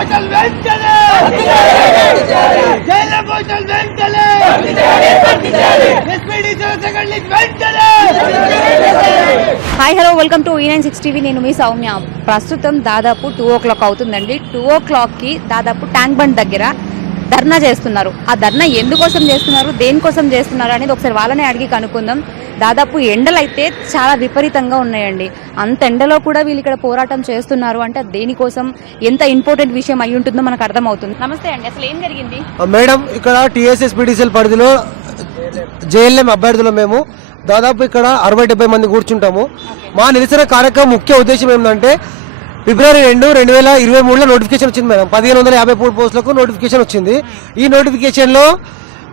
పోటల్ వెంటనే జైల ఎస్పీడీ వెంటనే హాయ్ హలో వెల్కమ్ టు ఈ నైన్ సిక్స్ టీవీ నేను మీ సౌమ్య. ప్రస్తుతం దాదాపు టూ ఓ క్లాక్ అవుతుందండి. టూ ఓ క్లాక్కి దాదాపు ట్యాంక్ బండ్ దగ్గర ధర్నా చేస్తున్నారు. ఆ ధర్నా ఎందుకోసం చేస్తున్నారు? దేనికోసం చేస్తున్నారు అనేది ఒకసారి వాళ్ళనే అడిగి కనుక్కుందాం. దాదాపు ఎండలు అయితే చాలా విపరీతంగా ఉన్నాయండి. అంత ఎండలో కూడా వీళ్ళు ఇక్కడ పోరాటం చేస్తున్నారు అంటే దేనికోసం? ఎంత ఇంపార్టెంట్ విషయం అయి ఉంటుందో మనకు అర్థమవుతుంది. నమస్తే అండి అసలు ఏం జరిగింది? మేడం ఇక్కడ టీఎస్ఎస్ పీడీసీఎల్ పరిధిలో జేఎల్ఎం అభ్యర్థులు మేము. దాదాపు ఇక్కడ అరవై డెబ్బై మంది కూర్చుంటాము. మా నిరసన కార్యక్రమం ముఖ్య ఉద్దేశం ఏంటంటే ఫిబ్రవరి రెండు రెండు వేల ఇరవై మూడులో నోటిఫికేషన్ వచ్చింది మేడం. పదిహేను వందల యాభై మూడు పోస్టులకు నోటిఫికేషన్ వచ్చింది. ఈ నోటిఫికేషన్లో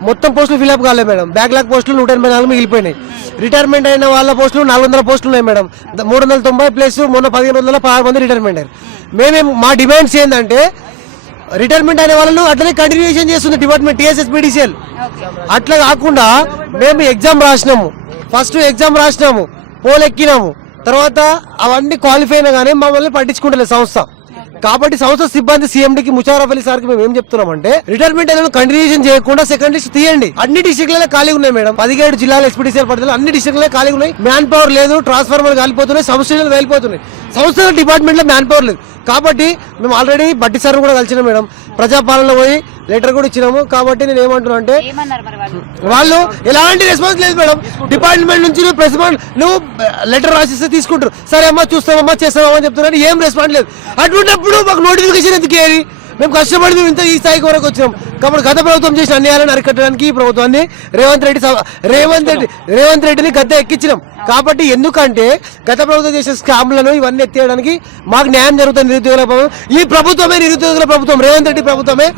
మొత్తం పోస్టులు ఫిల్అప్ కాలేదు మేడం. బ్యాక్లాగ్ పోస్టులు నూట ఎనభై నాలుగు మిగిలిపోయినాయి. రిటైర్మెంట్ అయిన వాళ్ళ పోస్టులు నాలుగు వందల పోస్టులు ఉన్నాయి మేడం. మూడు వందల తొంభై ప్లస్ మొన్న పదిహేను వందల పదహారు మంది రిటైర్మెంట్ అయ్యారు. మేమే మా డిమాండ్స్ ఏంటంటే రిటైర్మెంట్ అయిన వాళ్ళు అట్లనే కంటిన్యూషన్ చేస్తుంది డిపార్ట్మెంట్ టీఎస్ఎస్ పీడీసీఎల్ అట్లా కాకుండా మేము ఎగ్జామ్ రాసినాము. ఫస్ట్ ఎగ్జామ్ రాసినాము. పోల్ ఎక్కినాము. తర్వాత అవన్నీ క్వాలిఫై అయినా కానీ మమ్మల్ని పట్టించుకుంటలేదు సంస్థ. కాబట్టి సంస్థ సిబ్బంది సీఎండికి ముషారఫ్ అలీ సార్కి మేము ఏం చెప్తున్నామంటే రిటైర్మెంట్ అనేది కంటిన్యూషన్ చేయకుండా సెకండ్ లిస్ట్ తీయండి. అన్ని డిస్టిక్లలో ఖాళీ ఉన్నాయి మేడం. పదిహేడు జిల్లాల ఎక్స్పీడీసీఎల్ పరిధిలో అన్ని డిస్టిక్లలో ఖాళీ ఉన్నాయి. మ్యాన్ పవర్ లేదు ట్రాన్స్ఫార్మర్ కాలిపోతున్నాయి సంస్థలు వెళ్ళిపోతున్నాయి సంస్థల డిపార్ట్మెంట్లో మ్యాన్ పవర్ లేదు. కాబట్టి మేము ఆల్రెడీ బట్టి సార్ కూడా కలిసినాం మేడం. ప్రజాపాలన పోయి లెటర్ కూడా ఇచ్చినాము. కాబట్టి నేను ఏమంటున్నా అంటే వాళ్ళు? ఎలాంటి రెస్పాన్స్ లేదు మేడం. డిపార్ట్మెంట్ నుంచి రెస్పాన్స్ నువ్వు లెటర్ రాసిస్తే తీసుకుంటారు. సరే అమ్మా చూస్తామమ్మా చేస్తామమ్మా అని చెప్తున్నారు. ఏం రెస్పాన్స్ లేదు. అటువంటిప్పుడు మాకు నోటిఫికేషన్ ఎందుకు? మేము కష్టపడి మేము ఇంత ఈ స్థాయికి వరకు వచ్చినాం. కాబట్టి గత ప్రభుత్వం చేసిన అన్యాయాలను అరికట్టడానికి ఈ ప్రభుత్వాన్ని రేవంత్ రెడ్డి రేవంత్ రెడ్డి రేవంత్ రెడ్డిని గద్ద ఎక్కించినాం. కాబట్టి ఎందుకంటే గత ప్రభుత్వం చేసే స్కామ్లను ఇవన్నీ ఎత్తేయడానికి మాకు న్యాయం జరుగుతుంది నిరుద్యోగుల ప్రభుత్వం. ఈ ప్రభుత్వమే నిరుద్యోగుల ప్రభుత్వం. రేవంత్ రెడ్డి ప్రభుత్వమే.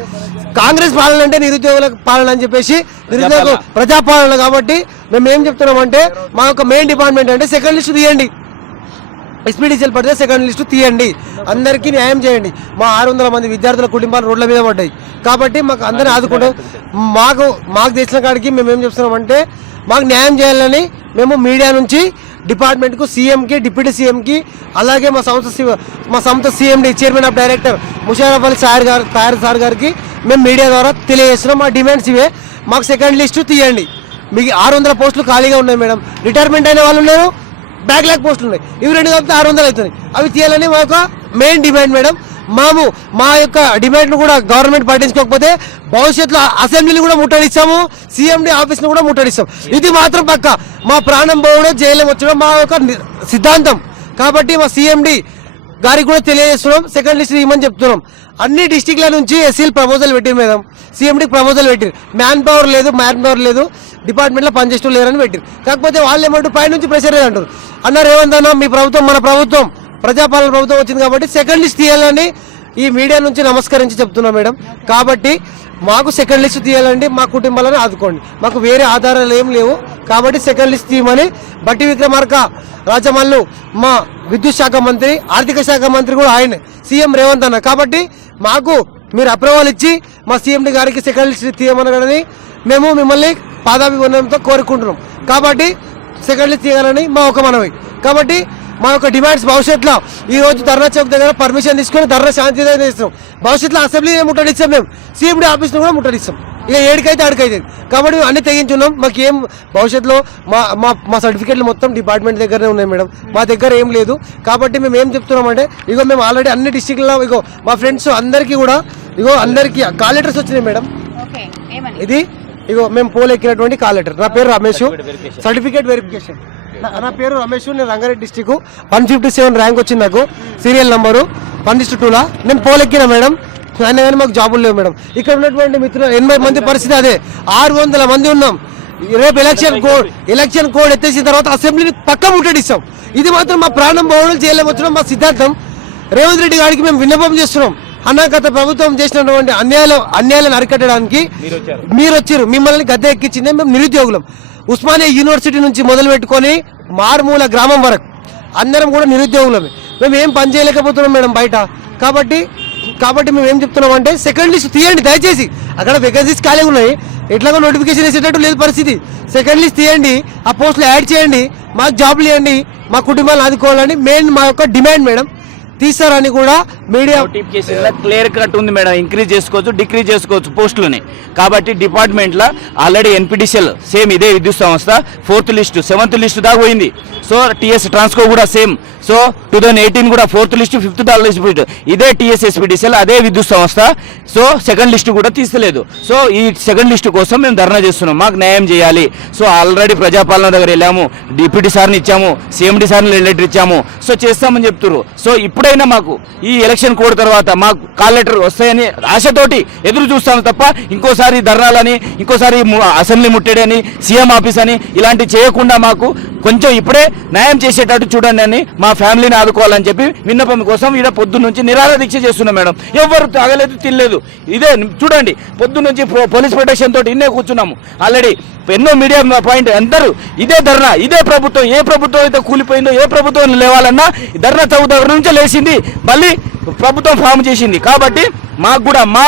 కాంగ్రెస్ పాలన అంటే నిరుద్యోగుల పాలన అని చెప్పేసి నిరుద్యోగ ప్రజాపాలన. కాబట్టి మేము ఏం చెప్తున్నామంటే మా యొక్క మెయిన్ డిపార్ట్మెంట్ అంటే సెకండ్ లిస్ట్ తీయండి. ఎస్పీడీసీఎల్ పడితే సెకండ్ లిస్టు తీయండి. అందరికీ న్యాయం చేయండి. మా ఆరు వందల మంది విద్యార్థుల కుటుంబాలు రోడ్ల మీద పడ్డాయి. కాబట్టి మాకు అందరిని ఆదుకుంటాం. మాకు మాకు తెలిసిన కాడికి మేము ఏం చెప్తున్నామంటే మాకు న్యాయం చేయాలని మేము మీడియా నుంచి డిపార్ట్మెంట్కు సీఎంకి డిప్యూటీ సీఎంకి అలాగే మా సంస్థ మా సంస్థ CMD chairman of director Musharraf Ali sir గారు తయారు సార్ గారికి మేము మీడియా ద్వారా తెలియజేస్తున్నాం. మా డిమాండ్స్ ఇవే. మాకు సెకండ్ లిస్టు తీయండి. మీకు ఆరు వందల పోస్టులు ఖాళీగా ఉన్నాయి మేడం. రిటైర్మెంట్ అయిన వాళ్ళు ఉన్నారు. బ్యాక్ లాక్ పోస్టులు ఉన్నాయి. ఇవి రెండు కలిపితే ఆరు వందలు అవుతుంది. అవి తీయాలని మా యొక్క మెయిన్ డిమాండ్ మేడం. మాము మా యొక్క డిమాండ్ కూడా గవర్నమెంట్ పట్టించుకోకపోతే భవిష్యత్తులో అసెంబ్లీని కూడా ముట్టడిస్తాము సీఎండి ఆఫీస్ను కూడా ముట్టడిస్తాం. ఇది మాత్రం పక్క. మా ప్రాణం పోవడం జైలు వచ్చడం మా యొక్క సిద్ధాంతం. కాబట్టి మా సీఎండి గారికి కూడా తెలియజేస్తున్నాం. సెకండ్ లిస్ట్ ఇవ్వమని చెప్తున్నాం. అన్ని డిస్టిక్ల నుంచి ఎస్సీలు ప్రపోజల్ పెట్టిరు మేడం. సీఎండీకి ప్రపోజల్ పెట్టిరు. మ్యాన్ పవర్ లేదు మ్యాన్ పవర్ లేదు డిపార్ట్మెంట్లో పనిచేస్తూ లేరని పెట్టిరు. కాకపోతే వాళ్ళు ఏమంటారు? పై నుంచి ప్రెషర్ అంటారు. అన్న రేవంత్ అన్న మీ ప్రభుత్వం మన ప్రభుత్వం. ప్రజాపాలన ప్రభుత్వం వచ్చింది కాబట్టి సెకండ్ లిస్ట్ తీయాలని ఈ మీడియా నుంచి నమస్కరించి చెప్తున్నా మేడం. కాబట్టి మాకు సెకండ్ లిస్ట్ తీయాలండి మా కుటుంబాలను ఆదుకోండి. మాకు వేరే ఆధారాలు ఏం లేవు. కాబట్టి సెకండ్ లిస్ట్ తీయమని బట్టి విక్రమార్క రాజమల్లు మా విద్యుత్ శాఖ మంత్రి ఆర్థిక శాఖ మంత్రి కూడా ఆయన సీఎం రేవంత్ అన్న. కాబట్టి మాకు మీరు అప్రూవల్ ఇచ్చి మా సీఎండి గారికి సెకండ్ లిస్ట్ తీయమనగలని మేము మిమ్మల్ని పాదాభివందనంతో కోరుకుంటున్నాం. కాబట్టి సెకండ్ లిస్ట్ తీయాలని మా ఒక మనవి. కాబట్టి మా యొక్క డిమాండ్స్ భవిష్యత్తులో. ఈ రోజు ధర్నా చౌక్ దగ్గర పర్మిషన్ తీసుకొని ధర్నా శాంతియుతంగా చేస్తున్నాం. భవిష్యత్తులో అసెంబ్లీ ముట్టడిస్తాం మేము. సీఎండీ ఆఫీస్ కూడా ముట్టడిస్తాం. ఇక ఏడికైతే ఆడికైతే. కాబట్టి మేము అన్ని తెగించున్నాం. మాకు ఏం భవిష్యత్తులో మా మా మా సర్టిఫికెట్లు మొత్తం డిపార్ట్మెంట్ దగ్గరనే ఉన్నాయి మేడం. మా దగ్గర ఏం లేదు. కాబట్టి మేము ఏం చెప్తున్నామంటే ఇగో మేము ఆల్రెడీ అన్ని డిస్టిక్లలో ఇగో మా ఫ్రెండ్స్ అందరికీ కూడా ఇగో అందరికీ కాల్ లెటర్స్ వచ్చినాయి మేడం. ఓకే ఏమని? ఇది ఇగో మేము పోల్ ఎక్కినటువంటి కాల్ లెటర్ నా పేరు రమేష్. సర్టిఫికేట్ వెరిఫికేషన్ నా- పేరు రమేష్ నేను Rangareddy district one fifty seven rank వచ్చింది నాకు. సీరియల్ నంబరు వన్ ఇస్ టూలా నేను పోల్ ఎక్కిన మేడం. అయినా కానీ మాకు జాబులు లేవు మేడం. ఇక్కడ ఉన్నటువంటి మిత్రులు ఎనభై మంది పరిస్థితి అదే. ఆరు వందల మంది ఉన్నాం. రేపు ఎలక్షన్ కోడ్ ఎలక్షన్ కోడ్ ఎత్తేసిన తర్వాత అసెంబ్లీని పక్క ముట్టడిస్తాం. ఇది మాత్రం మా ప్రాణం బౌడలు చేయలేమొచ్చడం మా సిద్ధాంతం రేవంత్ రెడ్డి గారికి మేము విన్నపం చేస్తున్నాం. అన్నా గత ప్రభుత్వం చేసినటువంటి అన్యాయాలు అన్యాయాలను అరికట్టడానికి మీరు వచ్చారు మిమ్మల్ని గద్దె ఎక్కించింది మేము నిరుద్యోగులం. ఉస్మానియా యూనివర్సిటీ నుంచి మొదలు పెట్టుకొని మారుమూల గ్రామం వరకు. అందరం కూడా నిరుద్యోగులమే. మేము ఏం పని చేయలేకపోతున్నాం మేడం బయట. కాబట్టి కాబట్టి మేము ఏం చెప్తున్నాం అంటే సెకండ్ లిస్ట్ తీయండి దయచేసి. అక్కడ వేకెన్సీస్ ఖాళీ ఉన్నాయి. ఎట్లాగో నోటిఫికేషన్ వేసేటట్టు లేదు పరిస్థితి. సెకండ్ లిస్ట్ తీయండి ఆ పోస్టులు యాడ్ చేయండి మాకు జాబ్లు ఇవ్వండి మా కుటుంబాలను ఆదుకోవాలని మెయిన్ మా యొక్క డిమాండ్ మేడం. తీసారని కూడా మీడియా క్లియర్ కట్ ఉంది మేడం. ఇంక్రీజ్ చేసుకోవచ్చు డిక్రీజ్ చేసుకోవచ్చు పోస్టులని. కాబట్టి డిపార్ట్మెంట్లో ఆల్రెడీ ఎన్పిటిసిఎల్ సేమ్ ఇదే విద్యుత్ సంస్థ ఫోర్త్ లిస్టు సెవెంత్ లిస్ట్ దాకా పోయింది. సో టిఎస్ ట్రాన్స్కో కూడా same. So two thousand eighteen కూడా ఫోర్త్ లిస్టు ఫిఫ్త్ లిస్ట్ ఇదే టిఎస్ అదే విద్యుత్ సంస్థ. సో సెకండ్ లిస్ట్ కూడా తీసలేదు సో ఈ సెకండ్ లిస్ట్ కోసం మేము ధర్నా చేస్తున్నాం. మాకు న్యాయం చేయాలి. సో ఆల్రెడీ ప్రజాపాలన దగ్గర వెళ్ళాము. డిప్యూటీ సార్ని ఇచ్చాము. సిఎండి సార్ని లెటర్ ఇచ్చాము. సో చేస్తామని చెప్తున్నారు సో ఇప్పుడైనా మాకు ఈ ఎలక్షన్ కోడ్ తర్వాత మాకు కాల్ లెటర్ వస్తాయని ఆశతోటి ఎదురు చూస్తాను తప్ప ఇంకోసారి ధర్నాలని ఇంకోసారి అసెంబ్లీ ముట్టడి సీఎం ఆఫీస్ అని ఇలాంటివి చేయకుండా మాకు కొంచెం ఇప్పుడే న్యాయం చేసేటట్టు చూడండి అని మా ఫ్యామిలీని ఆదుకోవాలని చెప్పి విన్నపం కోసం ఈడ పొద్దున్న నుంచి నిరాహార దీక్ష చేస్తున్నాం మేడం. ఎవరు తాగలేదు తినలేదు. ఇదే చూడండి పొద్దు నుంచి పోలీస్ ప్రొటెక్షన్ తోటి ఇన్నే కూర్చున్నాము. ఆల్రెడీ ఎన్నో మీడియా పాయింట్ అందరూ ఇదే ధర్నా ఇదే ప్రభుత్వం ఏ ప్రభుత్వం అయితే కూలిపోయిందో ఏ ప్రభుత్వం లేవాలన్నా ధర్నా చౌదరి నుంచి లేచి లేచింది మళ్ళీ ప్రభుత్వం ఫామ్ చేసింది. కాబట్టి మాకు కూడా మా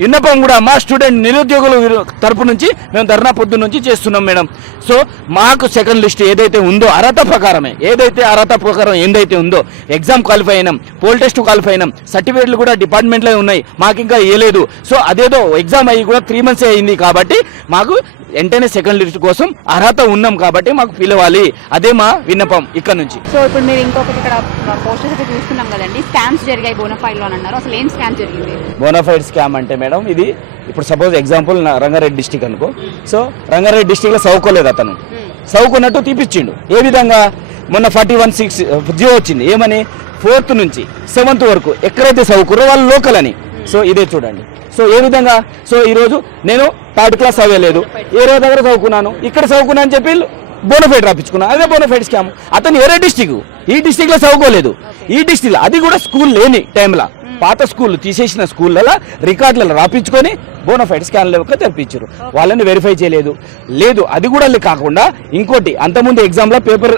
విన్నపం కూడా మా స్టూడెంట్ నిరుద్యోగుల తరపు నుంచి మేము ధర్నా పొద్దు నుంచి చేస్తున్నాం మేడం. సో మాకు సెకండ్ లిస్ట్ ఏదైతే ఉందో అర్హత ప్రకారమే ఏదైతే అర్హత ప్రకారం ఏదైతే ఉందో ఎగ్జామ్ క్వాలిఫై అయినాం పోల్ టెస్ట్ క్వాలిఫై అయినాం సర్టిఫికేట్లు కూడా డిపార్ట్మెంట్లో ఉన్నాయి మాకు ఇంకా ఏలేదు సో అదేదో ఎగ్జామ్ అయ్యి కూడా త్రీ మంత్స్ అయింది కాబట్టి మాకు వెంటనే సెకండ్ లిస్ట్ కోసం అర్హత ఉన్నాం కాబట్టి మాకు పిలవాలి. అదే మా విన్నపం ఇక్కడ నుంచి. సో ఇప్పుడు మీరు ఇంకొకటి ఇక్కడ పోస్టర్స్ అయితే చూస్తున్నాం కదండి. స్కామ్స్ జరిగాయి బోనఫైడ్లో అని అన్నారు. అసలు ఏం స్కామ్ జరిగింది? బోనాఫైడ్ స్కామ్ అంటే మేడం ఇది ఇప్పుడు సపోజ్ ఎగ్జాంపుల్ నా రంగారెడ్డి డిస్టిక్ అనుకో. సో రంగారెడ్డి డిస్టిక్లో చదువుకోలేదు అతను. చదువుకున్నట్టు తీపిచ్చిండు. ఏ విధంగా? మొన్న ఫార్టీ వన్ సిక్స్ జియో వచ్చింది. ఏమని? ఫోర్త్ నుంచి సెవెంత్ వరకు ఎక్కడైతే చదువుకురో వాళ్ళు లోకల్ అని. సో ఇదే చూడండి. సో ఏ విధంగా? సో ఈరోజు నేను థర్డ్ క్లాస్ చదవలేదు. ఏరే దగ్గర చదువుకున్నాను. ఇక్కడ చదువుకున్నా అని చెప్పి బోనఫైడ్ రాపించుకున్నా అదే బోనఫైడ్ స్కామ్ అతను వేరే డిస్టిక్ ఈ డిస్టిక్లో చదువుకోలేదు. ఈ డిస్టిక్లో అది కూడా స్కూల్ లేని టైంలో పాత స్కూల్ తీసేసిన స్కూళ్ళలో రికార్డులలో రాపించుకొని బోనఫైడ్ స్కాన్ లెక్క తెప్పించారు. వాళ్ళని వెరిఫై చేయలేదు. లేదు అది కూడా కాకుండా ఇంకోటి అంతకుముందు ఎగ్జామ్లో పేపర్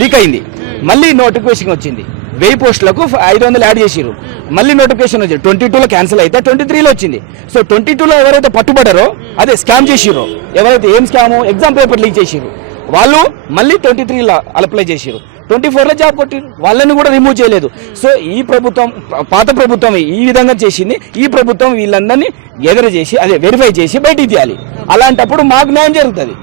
లీక్ అయింది. మళ్ళీ నోటిఫికేషన్ వచ్చింది. వెయ్యి పోస్టులకు ఐదు వందలు యాడ్ చేసిరు మళ్ళీ నోటిఫికేషన్ వచ్చింది. ట్వంటీ టూలో క్యాన్సిల్ అయితే ట్వంటీ త్రీలో వచ్చింది. సో ట్వంటీ టూలో ఎవరైతే పట్టుబడారో అదే స్కామ్ చేసిరో ఎవరైతే ఏం స్కాము ఎగ్జామ్ పేపర్ లీక్ చేసిరు వాళ్ళు మళ్ళీ ట్వంటీ త్రీలో అప్లై చేసిరు ట్వంటీ ఫోర్లో జాబ్ కొట్టిరు వాళ్ళని కూడా రిమూవ్ చేయలేదు. సో ఈ ప్రభుత్వం పాత ప్రభుత్వం ఈ విధంగా చేసింది. ఈ ప్రభుత్వం వీళ్ళందరినీ ఎదురు చేసి అదే వెరిఫై చేసి బయటికి తీయాలి. అలాంటప్పుడు మాకు న్యాయం జరుగుతుంది.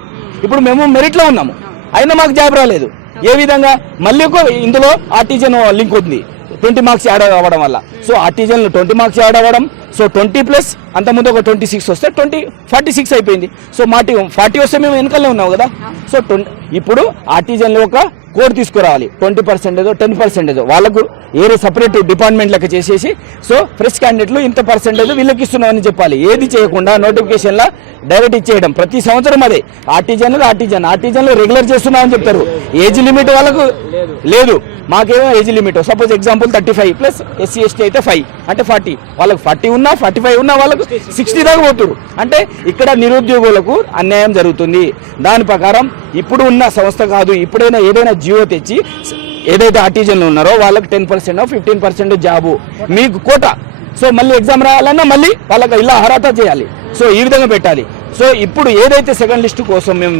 ఇప్పుడు మేము మెరిట్లో ఉన్నాము. అయినా మాకు జాబ్ రాలేదు. ఏ విధంగా? మళ్ళీ ఇందులో ఆర్టిజన్ లింక్ ఉంది. ట్వంటీ మార్క్స్ యాడ్ అవ్వడం వల్ల. So artisan twenty marks add అవ్వడం సో ట్వంటీ ప్లస్ అంతకుముందు ఒక ట్వంటీ సిక్స్ వస్తే ట్వంటీ ఫార్టీ సిక్స్ అయిపోయింది సో మాటి ఫార్టీ వస్తే మేము వెనకాలనే ఉన్నాం కదా? సో ఇప్పుడు ఆర్టిజన్లో ఒక కోడ్ తీసుకురావాలి. ట్వంటీ పర్సెంటేజ్ టెన్ పర్సెంటేజ్ వాళ్ళకు ఏరే సపరేట్ డిపార్ట్మెంట్ లెక్క చేసేసి సో ఫ్రెష్ క్యాండిడేట్లు ఇంత పర్సెంటేజ్ వీళ్ళకి ఇస్తున్నామని చెప్పాలి. ఏది చేయకుండా నోటిఫికేషన్లో డైరెక్ట్ ఇచ్చేయడం. ప్రతి సంవత్సరం అదే. ఆర్టిజన్ ఆర్టిజన్ ఆర్టీజన్లు రెగ్యులర్ చేస్తున్నామని చెప్తారు. ఏజ్ లిమిట్ వాళ్ళకు లేదు. మాకేమో age limit suppose example thirty five plus SC ST అయితే ఫైవ్ అంటే ఫార్టీ వాళ్ళకి ఫార్టీ ఉన్న ఫార్టీ ఫైవ్ ఉన్నా వాళ్ళకు సిక్స్టీ దాకా పోతురు. అంటే ఇక్కడ నిరుద్యోగులకు అన్యాయం జరుగుతుంది. దాని ప్రకారం ఇప్పుడు ఉన్న సంస్థ కాదు ఇప్పుడైనా ఏదైనా జియో తెచ్చి ఏదైతే ఆర్టీజన్లు ఉన్నారో వాళ్ళకి ten percent fifteen percent job మీకు కోట. సో మళ్ళీ ఎగ్జామ్ రాయాలన్నా మళ్ళీ వాళ్ళకి ఇలా అర్హత చేయాలి. సో ఈ విధంగా పెట్టాలి. సో ఇప్పుడు ఏదైతే సెకండ్ లిస్ట్ కోసం మేము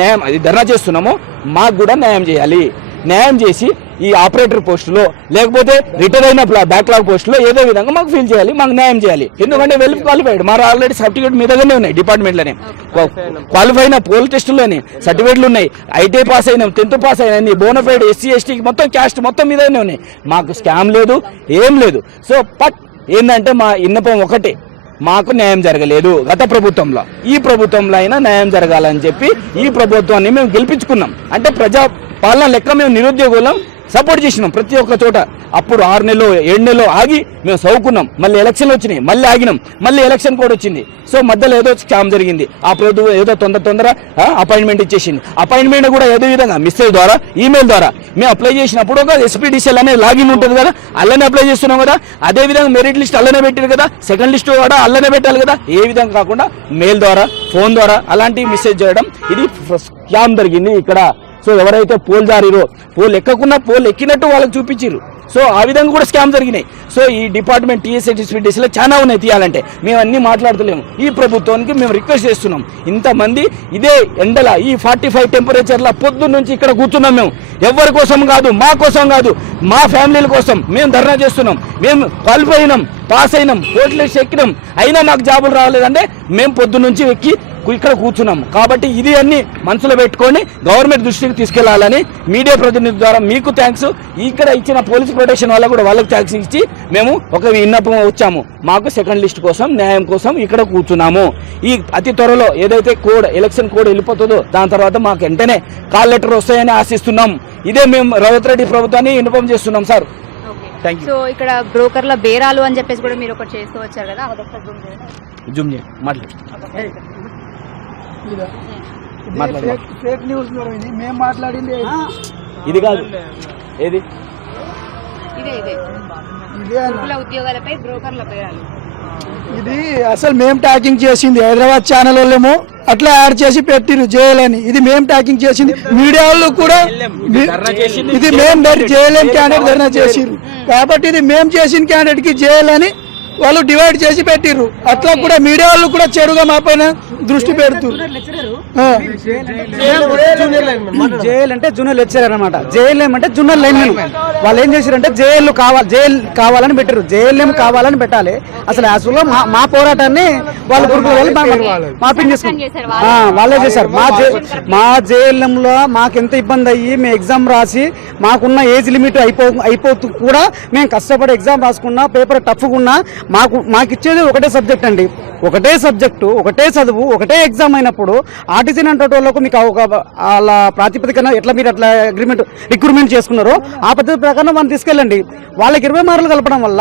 న్యాయం అది ధర్నా చేస్తున్నామో మాకు కూడా న్యాయం చేయాలి. న్యాయం చేసి ఈ ఆపరేటర్ పోస్టులో లేకపోతే రిటైర్ అయిన బ్యాక్లాగ్ పోస్టులో ఏదో విధంగా మాకు ఫీల్ చేయాలి మాకు న్యాయం చేయాలి. ఎందుకంటే వెల్ క్వాలిఫైడ్ మా ఆల్రెడీ సర్టిఫికేట్ మీ దగ్గరనే ఉన్నాయి డిపార్ట్మెంట్లోనే క్వాలిఫై అయిన పోల్ టెస్టులోనే సర్టిఫికేట్లు ఉన్నాయి. ఐటీ పాస్ అయినాం టెన్త్ పాస్ అయినా బోనఫైడ్ ఎస్సీ ఎస్టీకి మొత్తం క్యాస్ట్ మొత్తం మీదనే ఉన్నాయి. మాకు స్కామ్ లేదు ఏం లేదు. సో బట్ ఏంటంటే మా విన్నపం ఒకటే. మాకు న్యాయం జరగలేదు గత ప్రభుత్వంలో. ఈ ప్రభుత్వంలో అయినా న్యాయం జరగాలని చెప్పి ఈ ప్రభుత్వాన్ని మేము గెలిపించుకున్నాం. అంటే ప్రజా పాలన లెక్క మేము నిరుద్యోగులం సపోర్ట్ చేసినాం ప్రతి ఒక్క చోట. అప్పుడు ఆరు నెలలు ఏడు నెలలు ఆగి మేము చదువుకున్నాం మళ్ళీ ఎలక్షన్లు వచ్చినాయి. మళ్ళీ ఆగినాం. మళ్ళీ ఎలక్షన్ కూడా వచ్చింది. సో మధ్యలో ఏదో స్కామ్ జరిగింది. ఆ ప్రభుత్వం ఏదో తొందర తొందర అపాయింట్మెంట్ ఇచ్చేసింది. అపాయింట్మెంట్ కూడా ఏదో విధంగా మెసేజ్ ద్వారా ఈమెయిల్ ద్వారా మేము అప్లై చేసినప్పుడు ఒక ఎస్పీడీసీఎల్ అనే లాగిన్ ఉంటుంది కదా అల్లనే అప్లై చేస్తున్నాం కదా. అదే విధంగా మెరిట్ లిస్ట్ అల్లనే పెట్టారు కదా. సెకండ్ లిస్ట్ కూడా అల్లనే పెట్టాలి కదా. ఏ విధంగా కాకుండా మెయిల్ ద్వారా ఫోన్ ద్వారా అలాంటి మెసేజ్ చేయడం. ఇది స్కామ్ జరిగింది ఇక్కడ. సో ఎవరైతే పోల్ జారీరో పోల్ ఎక్కకున్నా పోల్ ఎక్కినట్టు వాళ్ళకి చూపించారు సో ఆ విధంగా కూడా స్కామ్ జరిగినాయి. సో ఈ డిపార్ట్మెంట్ టీఎస్ఐటీసీలో చాలా ఉన్నాయి తీయాలంటే. మేము అన్ని మాట్లాడతలేము. ఈ ప్రభుత్వానికి మేము రిక్వెస్ట్ చేస్తున్నాం. ఇంతమంది ఇదే ఎండల ఈ ఫార్టీ ఫైవ్ టెంపరేచర్ల పొద్దున్న నుంచి ఇక్కడ కూర్చున్నాం మేము. ఎవరి కోసం కాదు మా కోసం కాదు మా ఫ్యామిలీల కోసం మేము ధర్నా చేస్తున్నాం. మేము క్వాలిఫై అయినాం పాస్ అయినాం కోర్టులు ఎక్కినాం. అయినా మాకు జాబులు రాలేదంటే మేము పొద్దున్న నుంచి ఎక్కి ఇక్కడ కూర్చున్నాం. కాబట్టి ఇది అన్ని మనసులో పెట్టుకొని గవర్నమెంట్ దృష్టికి తీసుకెళ్ళాలని మీడియా ప్రతినిధి ద్వారా మీకు థ్యాంక్స్ ఇక్కడ ఇచ్చిన పోలీస్ ప్రొటెక్షన్ వల్ల కూడా వాళ్ళకి థ్యాంక్స్ ఇచ్చి మేము ఒక విన్నపం వచ్చాము. మాకు సెకండ్ లిస్ట్ కోసం న్యాయం కోసం ఇక్కడ కూర్చున్నాము. ఈ అతి త్వరలో ఏదైతే కోడ్ ఎలక్షన్ కోడ్ వెళ్ళిపోతుందో దాని తర్వాత మాకు వెంటనే కాల్ లెటర్ వస్తాయని ఆశిస్తున్నాం. ఇదే మేము రవత్ రెడ్డి ప్రభుత్వాన్ని ఇన్ఫార్మ్ చేస్తున్నాం సార్ సో ఇక్కడ బ్రోకర్ల బేరాలు అని చెప్పేసి కూడా మీరు ఒకటి చేస్తూ వచ్చారు కదా. జూమ్ చేయండి. మాట్లాడు. మాట్లాడు. ఫేక్ న్యూస్ మేడం ఇది మేము మాట్లాడింది ఇది కాదు. ఏది? ఇదే ఇదే. ఇదే అన్న. కుల ఉద్యోగాలపై బ్రోకర్ల బేరాలు ఇది అసలు మేము ట్యాకింగ్ చేసింది హైదరాబాద్ ఛానల్ వాళ్ళేమో. అట్లా యాడ్ చేసి పెట్టిరు జేఎల్ ఇది మేము ట్యాకింగ్ చేసింది. మీడియా వాళ్ళు కూడా మీ- ధర్నా చేసింది ఇది మేము జేఎల్ఎం క్యాండిడేట్ ధర్నా చేసిరు కాబట్టి ఇది మేము చేసిన క్యాండిడేట్కి జేఎల్ అని వాళ్ళు డివైడ్ చేసి పెట్టిర్రు. అట్లా కూడా మీడియా వాళ్ళు కూడా చెడుగా మా పైన దృష్టి పెడుతురు ఆ. జేఎల్ అంటే జూనియర్ లెక్చరర్ అనమాట జేఎల్ఎం అంటే జూనియర్ లైన్మెన్. వాళ్ళు ఏం చేశారంటే జేఎల్ కావాలి జేఎల్ కావాలని పెట్టారు జేఎల్ఎం కావాలని పెట్టాలి. అసలు గా మా మా పోరాటాన్ని వాళ్ళు గురుకుల వాళ్ళు మా- మాపింగ్ చేసుకున్నారు వాళ్ళే చేశారు. మా జే మా జేఎల్ఎం లో మాకు ఎంత ఇబ్బంది అయ్యి మేము ఎగ్జామ్ రాసి మాకున్న ఏజ్ లిమిట్ అయిపో అయిపోతూ కూడా మేము కష్టపడి ఎగ్జామ్ రాసుకున్నా పేపర్ టఫ్గా ఉన్నా మాకు మాకు ఇచ్చేది ఒకటే సబ్జెక్ట్ అండి. ఒకటే సబ్జెక్టు ఒకటే చదువు ఒకటే ఎగ్జామ్ అయినప్పుడు ఆర్టిజన్ అంటే వాళ్ళకు మీకు ఒక వాళ్ళ ప్రాతిపదికన ఎట్లా మీరు అట్లా అగ్రిమెంట్ రిక్రూట్మెంట్ చేసుకున్నారో ఆ పద్ధతి ప్రకారం మనం తీసుకెళ్ళండి. వాళ్ళకి ఇరవై మార్కులు కలపడం వల్ల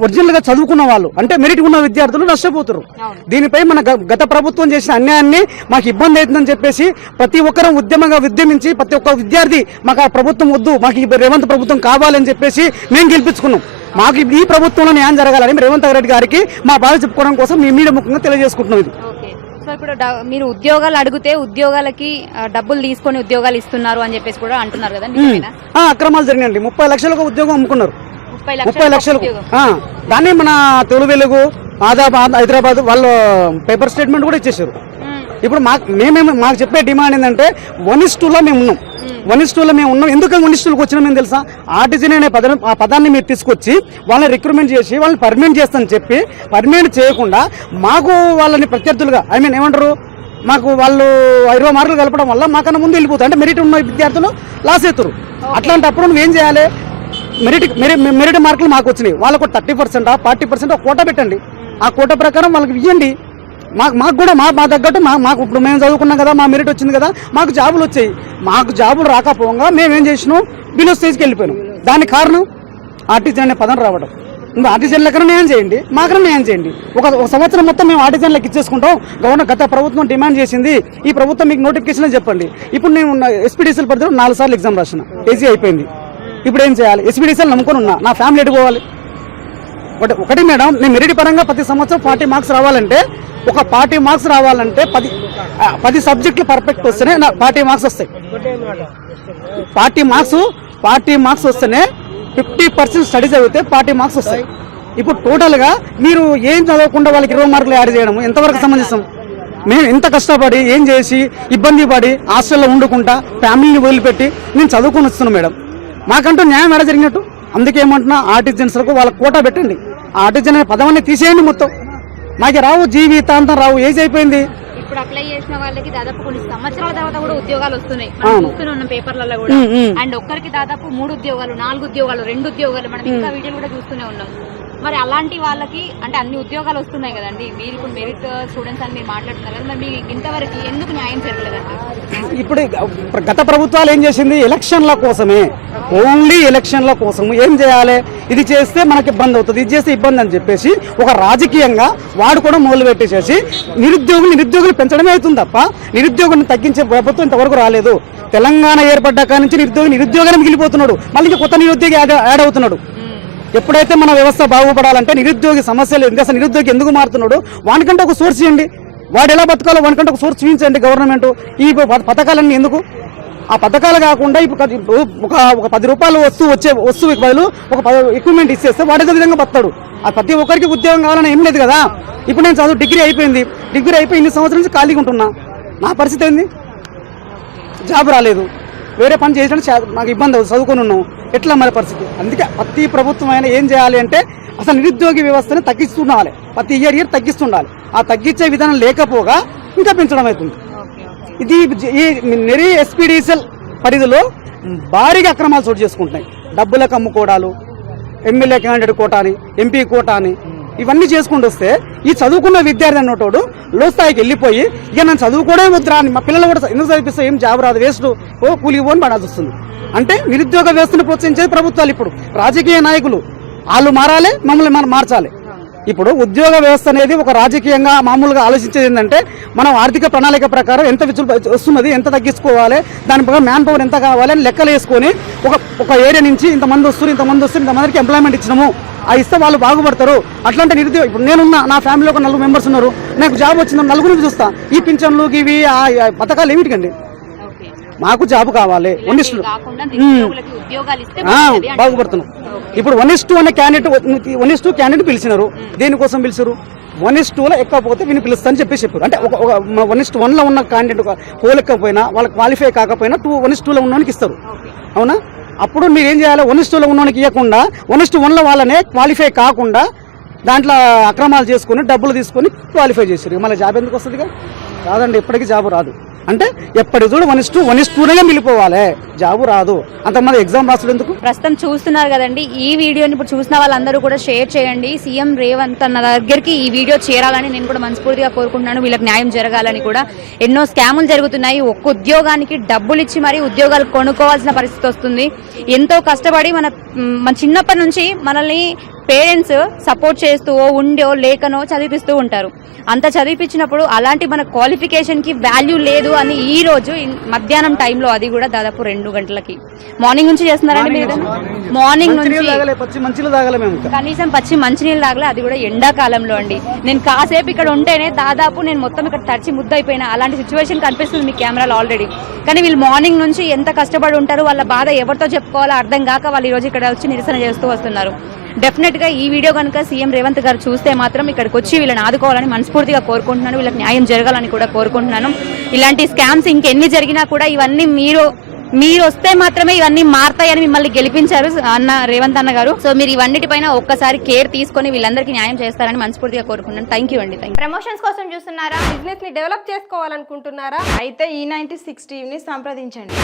ఒరిజినల్గా చదువుకున్న వాళ్ళు అంటే మెరిట్ ఉన్న విద్యార్థులు నష్టపోతారు దీనిపై మన గత ప్రభుత్వం చేసిన అన్యాయాన్ని మాకు ఇబ్బంది అవుతుందని చెప్పేసి ప్రతి ఒక్కరూ ఉద్యమంగా ఉద్యమించి ప్రతి ఒక్క విద్యార్థి మాకు ఆ ప్రభుత్వం వద్దు మాకు రేవంత్ ప్రభుత్వం కావాలని చెప్పేసి మేము గెలిపించుకున్నాం. మాకు ఈ ప్రభుత్వంలో న్యాయం జరగాలని రేవంత్ రెడ్డి గారికి మా బాధ చెప్పుకోవడం కోసం మీ మీడియా ముఖంగా తెలియజేసుకుంటున్నాం ఇది. సో ఇప్పుడు మీరు ఉద్యోగాలు అడిగితే ఉద్యోగాలకి డబ్బులు తీసుకొని ఉద్యోగాలు ఇస్తున్నారు అని చెప్పేసి కూడా అంటున్నారు కదా అక్రమాలు జరిగినాయండి. ముప్పై లక్షలకు ఉద్యోగం అమ్ముకున్నారు. ముప్పై ముప్పై లక్షల లక్షలకు. దాన్ని మన తొలి వెలుగు ఆదాబాద్ హైదరాబాద్ వాళ్ళు పేపర్ స్టేట్మెంట్ కూడా ఇచ్చేసారు. ఇప్పుడు మాకు మేమేమి మాకు చెప్పే డిమాండ్ ఏంటంటే వన్ ఇస్ టూలో మేము ఉన్నాం వన్ మేము ఉన్నాం. ఎందుకు వన్ ఇస్ టూలకు వచ్చినా మేము తెలుసా? ఆర్టిజన్ అనే పద ఆ పదాన్ని మీరు తీసుకొచ్చి వాళ్ళని రిక్రూట్మెంట్ చేసి వాళ్ళని పర్మనెంట్ చేస్తానని చెప్పి పర్మనెంట్ చేయకుండా మాకు వాళ్ళని ప్రత్యర్థులుగా ఐ మీన్ ఏమంటారు? మాకు వాళ్ళు ఇరవై మార్కులు కలపడం వల్ల మాకన్నా ముందు వెళ్ళిపోతారు. అంటే మెరిట్ ఉన్న విద్యార్థులు లాస్ అవుతారు. అట్లాంటప్పుడు నువ్వేం చేయాలి? మెరిట్ మెరి- మెరిట్ మార్కులు మాకు వచ్చినాయి. వాళ్ళకు thirty percent forty percent quota పెట్టండి. ఆ కోట ప్రకారం వాళ్ళకి ఇవ్వండి మాకు మాకు కూడా మా మా తగ్గట్టు మా మాకు ఇప్పుడు మేము చదువుకున్నాం కదా మా మెరిట్ వచ్చింది కదా మాకు జాబులు వచ్చాయి. మాకు జాబులు రాకపోగా మేము ఏం చేసినాం? బిలో స్టేజ్కి వెళ్ళిపోయినాం. దానికి కారణం ఆర్టిజన్ అనే పదం రావడం ఇంకా ఆర్టిజన్ లెక్కన న్యాయం చేయండి మాకన న్యాయం చేయండి. ఒక ఒక సంవత్సరం మొత్తం మేము ఆర్టిజన్ లెక్క ఇచ్చేసుకుంటాం. గవర్నర్ గత ప్రభుత్వం డిమాండ్ చేసింది ఈ ప్రభుత్వం మీకు నోటిఫికేషన్ చెప్పండి. ఇప్పుడు నేను ఎస్పీడీసీల పరిధిలో నాలుగు సార్లు ఎగ్జామ్ రాసిన. ఏసీ అయిపోయింది. ఇప్పుడు ఏం చేయాలి? ఎస్పీడీసీలు నమ్ముకొని ఉన్నా. నా ఫ్యామిలీ ఎటు పోవాలి? ఒకటి మేడం నేను మెరిట్ పరంగా ప్రతి సంవత్సరం ఫార్టీ మార్క్స్ రావాలంటే ఒక ఫార్టీ మార్క్స్ రావాలంటే పది పది సబ్జెక్టులు పర్ఫెక్ట్ వస్తేనే నా ఫార్టీ మార్క్స్ వస్తాయి. ఫార్టీ మార్క్స్ ఫార్టీ మార్క్స్ వస్తేనే ఫిఫ్టీ పర్సెంట్ స్టడీ చదివితే ఫార్టీ మార్క్స్ వస్తాయి. ఇప్పుడు టోటల్గా మీరు ఏం చదవకుండా వాళ్ళకి ఇరవై మార్కులు యాడ్ చేయడం ఎంతవరకు సంబంధిస్తాం? మేము ఎంత కష్టపడి ఏం చేసి ఇబ్బంది పడి హాస్టల్లో ఉండకుండా ఫ్యామిలీని వదిలిపెట్టి నేను చదువుకొని వస్తున్నాను మేడం. మాకంటూ న్యాయం ఎడ జరిగినట్టు? అందుకే ఏమంటున్నా ఆర్టిజన్స్లకు వాళ్ళ కోటా పెట్టండి. ఆర్టిజన్ అనే పదవాన్ని తీసేయండి మొత్తం. మాకు రావు జీవితాంతం రావు. ఏజ్ అయిపోయింది? ఇప్పుడు అప్లై చేసిన వాళ్ళకి దాదాపు కొన్ని సంవత్సరాల తర్వాత కూడా ఉద్యోగాలు వస్తున్నాయి. మనం అవును. చూస్తూనే ఉన్నాం పేపర్లలో కూడా. అండ్ ఒక్కరికి దాదాపు మూడు ఉద్యోగాలు నాలుగు ఉద్యోగాలు రెండు ఉద్యోగాలు. మనం ఇంకా వీడియోలు కూడా చూస్తూనే ఉన్నాం. మరి అలాంటి వాళ్ళకి అంటే అన్ని ఉద్యోగాలు వస్తున్నాయి కదండి. మీరు ఇప్పుడు మెరిట్ స్టూడెంట్స్ అని మీరు మాట్లాడుతున్నారు కదా మరి మీకు ఇంతవరకు ఎందుకు న్యాయం జరగలేదండి? ఇప్పుడు గత ప్రభుత్వాలు ఏం చేసింది? ఎలక్షన్ల కోసమే. ఓన్లీ ఎలక్షన్ల కోసం ఏం చేయాలి? ఇది చేస్తే మనకి ఇబ్బంది అవుతుంది. ఇది చేస్తే ఇబ్బంది అని చెప్పేసి ఒక రాజకీయంగా వాడు కూడా మొదలు పెట్టేసేసి నిరుద్యోగులు నిరుద్యోగులు పెంచడమే అవుతుంది తప్ప నిరుద్యోగులను తగ్గించే ప్రభుత్వం ఇంతవరకు రాలేదు. తెలంగాణ ఏర్పడ్డాక నుంచి నిరుద్యోగి నిరుద్యోగాన్ని మిగిలిపోతున్నాడు. మళ్ళీ కొత్త నిరుద్యోగి యాడ్ అవుతున్నాడు. ఎప్పుడైతే మన వ్యవస్థ బాగుపడాలంటే నిరుద్యోగి సమస్యలు ఇంకా నిరుద్యోగి ఎందుకు మారుతున్నాడు? వానికంటే ఒక సోర్స్ చేయండి వాడు ఎలా బతకాలో వానికంటే ఒక సోర్స్ చూపించండి గవర్నమెంట్. ఈ పథకాలన్నీ ఎందుకు? ఆ పథకాలు కాకుండా ఇప్పుడు ఒక ఒక పది రూపాయలు వస్తువు వచ్చే వస్తువుకి బదులు ఒక పది ఎక్విప్మెంట్ ఇచ్చేస్తే వాడితో విధంగా బతాడు ఆ ప్రతి ఒక్కరికి ఉద్యోగం కావాలని ఏం లేదు కదా? ఇప్పుడు నేను చదువు డిగ్రీ అయిపోయింది. డిగ్రీ అయిపోయి ఇన్ని సంవత్సరాల నుంచి ఖాళీగా ఉంటున్నా. నా పరిస్థితి ఏంది? జాబ్ రాలేదు. వేరే పని చేసినట్టు చా- నాకు ఇబ్బంది అవుతుంది. చదువుకొని ఉన్నాం ఎట్లా మరి పరిస్థితి? అందుకే ప్రతి ప్రభుత్వం అయినా ఏం చేయాలి అంటే అసలు నిరుద్యోగి వ్యవస్థని తగ్గిస్తుండాలి. ప్రతి ఇయర్ ఇయర్ తగ్గిస్తుండాలి. ఆ తగ్గించే విధానం లేకపోగా ఇంకా పెంచడం అవుతుంది. ఇది ఈ నెరీ ఎస్పీడీసీఎల్ పరిధిలో భారీగా అక్రమాలు చోటు చేసుకుంటున్నాయి. డబ్బులకు అమ్ముకోవడాలు ఎమ్మెల్యే క్యాండిడేట్ కోట అని ఎంపీ కోట అని ఇవన్నీ చేసుకుంటూ వస్తే ఈ చదువుకున్న విద్యార్థి అన్నటోడు లో స్థాయికి వెళ్ళిపోయి ఇక నేను చదువుకోవడమే వద్దురా అని మా పిల్లలు కూడా ఎందుకు చదివిస్తే ఏం జాబ్ రాదు వేస్ట్. ఓ కూలి పోని పడాల్సి వస్తుంది. అంటే నిరుద్యోగ వ్యవస్థను ప్రోత్సహించేది ప్రభుత్వాలు ఇప్పుడు. రాజకీయ నాయకులు. వాళ్ళు మారాలి మమ్మల్ని మనం మార్చాలి. ఇప్పుడు ఉద్యోగ వ్యవస్థ అనేది ఒక రాజకీయంగా మామూలుగా ఆలోచించేది ఏంటంటే మనం ఆర్థిక ప్రణాళిక ప్రకారం ఎంత వస్తున్నది ఎంత తగ్గించుకోవాలి దాని ప్రకారం మ్యాన్ పవర్ ఎంత కావాలి అని లెక్కలు వేసుకొని ఒక ఒక ఏరియా నుంచి ఇంతమంది వస్తున్నారు ఇంతమంది వస్తున్నారు ఇంతమందికి ఎంప్లాయ్మెంట్ ఇచ్చినాము. ఆ ఇస్తే వాళ్ళు బాగుపడతారు. అట్లాంటి నిరుద్యోగ ఇప్పుడు నేనున్నా నా ఫ్యామిలీలో ఒక నలుగురు మెంబర్స్ ఉన్నారు. నాకు జాబ్ వచ్చింది నలుగురికి చూస్తా. ఈ పింఛన్లు ఇవి ఆ ఆ పథకాలు ఏమిటికండి? మాకు జాబ్ కావాలి. బాగుంటది అంటున్నారు. బాగుపడుతున్నాం ఇప్పుడు వన్ ఇస్ టూ అనే candidate one is two candidate పిలిచినారు. దేనికోసం పిలిచారు వన్ ఇస్ టూలో ఎక్కకపోతే వీని పిలుస్తా అని చెప్పేసి చెప్పారు. అంటే ఒక వన్ ఇస్ వన్లో ఉన్న క్యాండిడేట్ పోలెక్కకపోయినా వాళ్ళకి క్వాలిఫై కాకపోయినా టూ వన్ ఇస్ టూలో ఉన్నవానికి ఇస్తారు. అవునా? అప్పుడు మీరు ఏం చేయాలి? వన్ ఇస్ టూలో ఉన్నవానికి ఇవ్వకుండా వన్ ఇస్ టూ వన్లో వాళ్ళనే క్వాలిఫై కాకుండా దాంట్లో అక్రమాలు చేసుకొని డబ్బులు తీసుకొని క్వాలిఫై చేశారు మళ్ళీ జాబ్ ఎందుకు వస్తుందిగా? రాదండి ఎప్పటికీ జాబ్ రాదు. అంటే ఎప్పటి చూడు వన్ ఇస్ వన్ మిగిలిపోవాలి. జాబు రాదు. అంతమంది ఎగ్జామ్ రాసుడు ఎందుకు? ప్రస్తుతం చూస్తున్నారు కదండి ఈ వీడియోని ఇప్పుడు చూసిన వాళ్ళందరూ కూడా షేర్ చేయండి. సీఎం రేవంత్ అన్న దగ్గరికి ఈ వీడియో చేరాలని నేను కూడా మనస్ఫూర్తిగా కోరుకుంటున్నాను. వీళ్ళకి న్యాయం జరగాలని కూడా. ఎన్నో స్కాములు జరుగుతున్నాయి. ఒక్క ఉద్యోగానికి డబ్బులు ఇచ్చి మరీ ఉద్యోగాలు కొనుక్కోవాల్సిన పరిస్థితి వస్తుంది. ఎంతో కష్టపడి మన మన చిన్నప్పటి నుంచి మనల్ని పేరెంట్స్ సపోర్ట్ చేస్తూ ఉండో లేకనో చదివిపిస్తూ ఉంటారు. అంత చదివిపించినప్పుడు అలాంటి మన క్వాలిఫికేషన్కి వాల్యూ లేదు అని ఈ రోజు మధ్యాహ్నం టైంలో అది కూడా దాదాపు రెండు గంటలకి. మార్నింగ్ నుంచి చేస్తున్నారండి మీరు మార్నింగ్ నుంచి. కనీసం పచ్చి మంచినీళ్ళు తాగలే అది కూడా ఎండాకాలంలో అండి. నేను కాసేపు ఇక్కడ ఉంటేనే దాదాపు నేను మొత్తం ఇక్కడ తడిచి ముద్దయిపోయినా. అలాంటి సిచ్యువేషన్ కనిపిస్తుంది మీ కెమెరాలో ఆల్రెడీ కానీ వీళ్ళు మార్నింగ్ నుంచి ఎంత కష్టపడి ఉంటారు వాళ్ళ బాధ ఎవరితో చెప్పుకోవాలో అర్థం కాక వాళ్ళు ఈ రోజు ఇక్కడ వచ్చి నిరసన చేస్తూ వస్తున్నారు. డెఫినెట్గా ఈ వీడియో కనుక సీఎం రేవంత్ గారు చూస్తే మాత్రం ఇక్కడికి వచ్చి వీళ్ళని ఆదుకోవాలని మనస్ఫూర్తిగా కోరుకుంటున్నాను. వీళ్ళకి న్యాయం జరగాలని కూడా కోరుకుంటున్నాను. ఇలాంటి స్కామ్స్ ఇంకెన్ని జరిగినా కూడా ఇవన్నీ మీరు మీరు వస్తే మాత్రమే ఇవన్నీ మారతాయని మిమ్మల్ని గెలిపించారు అన్న రేవంత్ అన్న గారు. సో మీరు ఇవన్నిటిపైన ఒక్కసారి కేర్ తీసుకొని వీళ్ళందరికీ న్యాయం చేస్తారని మనస్ఫూర్తిగా కోరుకుంటున్నాను. థ్యాంక్ యూ అండి. థ్యాంక్ ప్రమోషన్స్ కోసం చూస్తున్నారా? బిజినెస్ని డెవలప్ చేసుకోవాలనుకుంటున్నారా? అయితే ఈ నైన్టీ సిక్స్ టీవీని సంప్రదించండి.